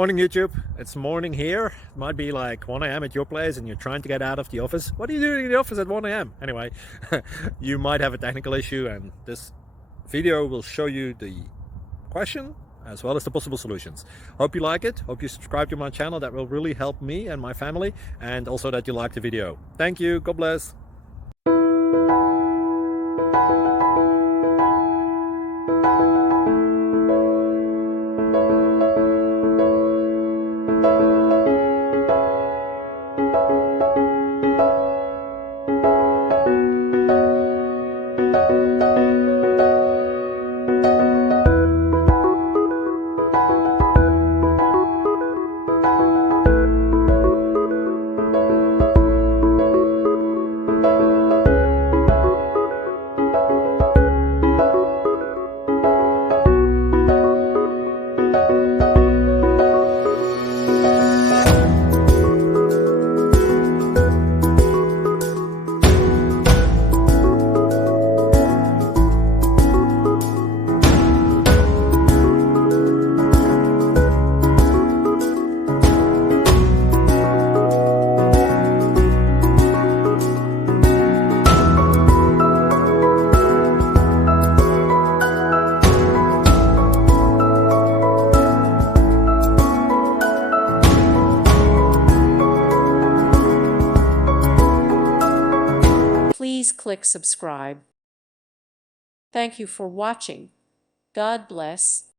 Morning YouTube, it's morning here. It might be like 1 a.m. at your place and you're trying to get out of the office. What are you doing in the office at 1 a.m? Anyway, you might have a technical issue and this video will show you the question as well as the possible solutions. Hope you like it, hope you subscribe to my channel. That will really help me and my family, and also that you like the video. Thank you, God bless. Please click subscribe. Thank you for watching. God bless.